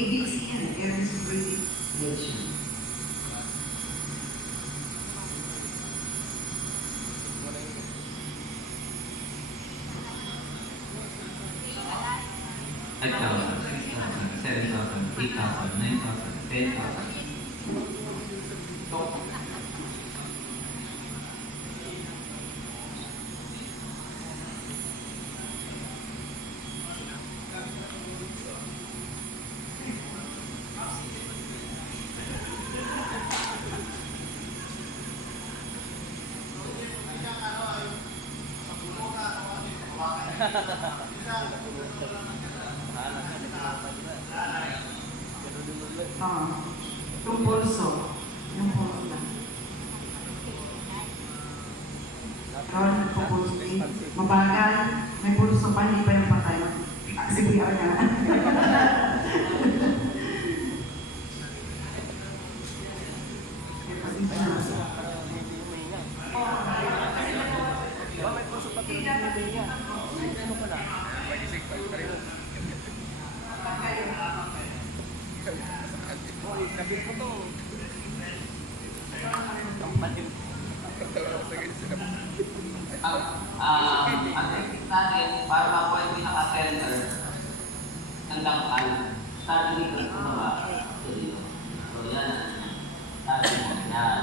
ABCC yan, Air Security Election. Yung pulso. Yung pulso lang. Kawan nagpupulso. Mabagal. May pulso pa, hindi pa yung patay. CPR na. Ang technique natin para makuha yung pinaka-center ng dangkal, starting dito sa baba. So yan. Starting mo. Yan.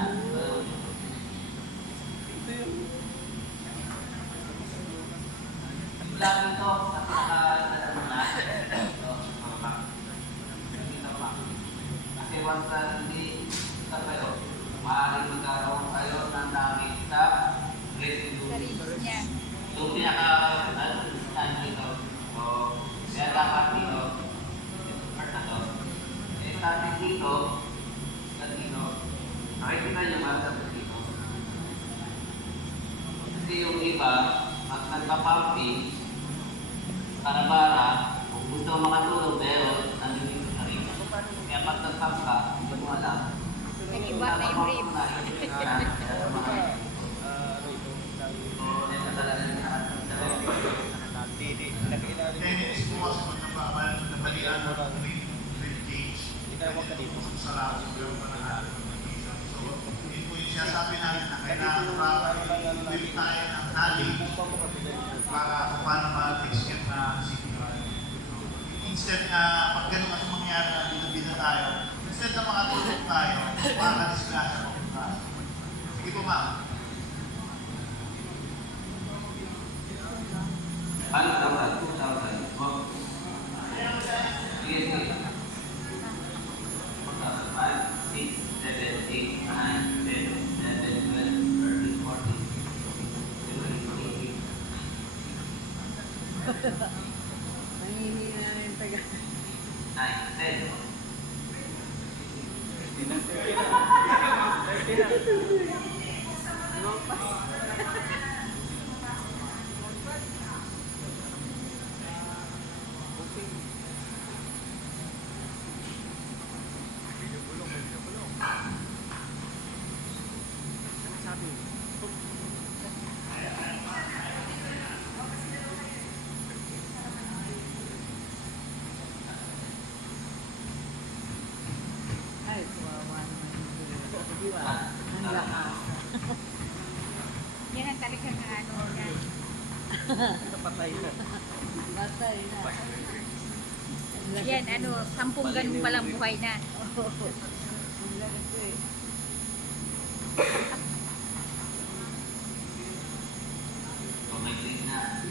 Lang ito sa pinaka-nalamunan. Kasi once na hindi sa kayo, maaaring magkaroon kayo ng damage sa residue. So, pinaka-ano dito. So, kaya dapat dito, part na to. Eh, starting dito, nakikita nyo ba sa dito? Kasi yung iba, pag nagpa-pumping, para kung gusto makatulog, pero nandito sa rin. Kaya pag nag-pump ka, hindi mo alam. Nag-iba na yung rib. Tennis mo kasi nabalian mo ng rib cage. Sa lakas yung panahal. So, yun po yung sinasabi namin na kailangan bili tayo ng knowledge para kung paano ma-execute na CPR. Instead na pag ganun kasi mangyari na bida-bida tayo, instead na makatulog tayo, makakadisgrasya ko kung tayo. Sige po ma'am. Paano dapat? 2,000. Sige, sige. 5, 6, 7, 8, 9, 10, 11, 12, 13, 14, 15, 16, 17, 18, 19, 10. Ay, kawawa naman. Ang lakas. Yan ang talagang ano yan. Patay na. Batay na. Yan, ano, 10 ganun palang buhay na. Ang lakas eh. Pumigil na.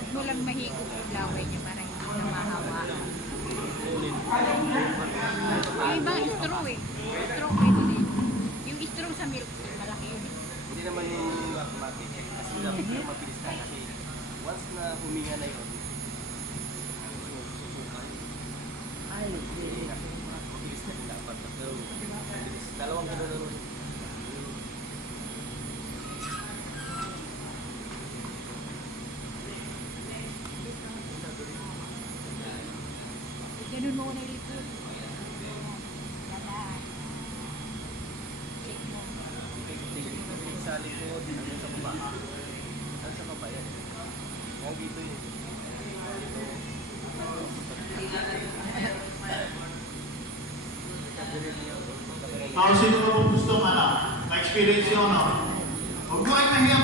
Huwag mo lang mahigop yung laway niya para hindi ka mahawa. Yung iba straw eh. Straw pwede din. Yung straw sa milk, malaki yun eh. Hindi naman yung mabilis kasi dapat yung mabilis ka kasi once na huminga na yun, susukan. Ay, Hindi na, mabilis na rin dapat. Pero dalawang gano'n Doon mo na ilikod. Yan na. Check mo. Sa likod, hanggang sa baba. Hanggang sa baba yan. Hanggang dito yun. Sino ba gusto ma-experience yun, no? Huwag mo kayo nahiya,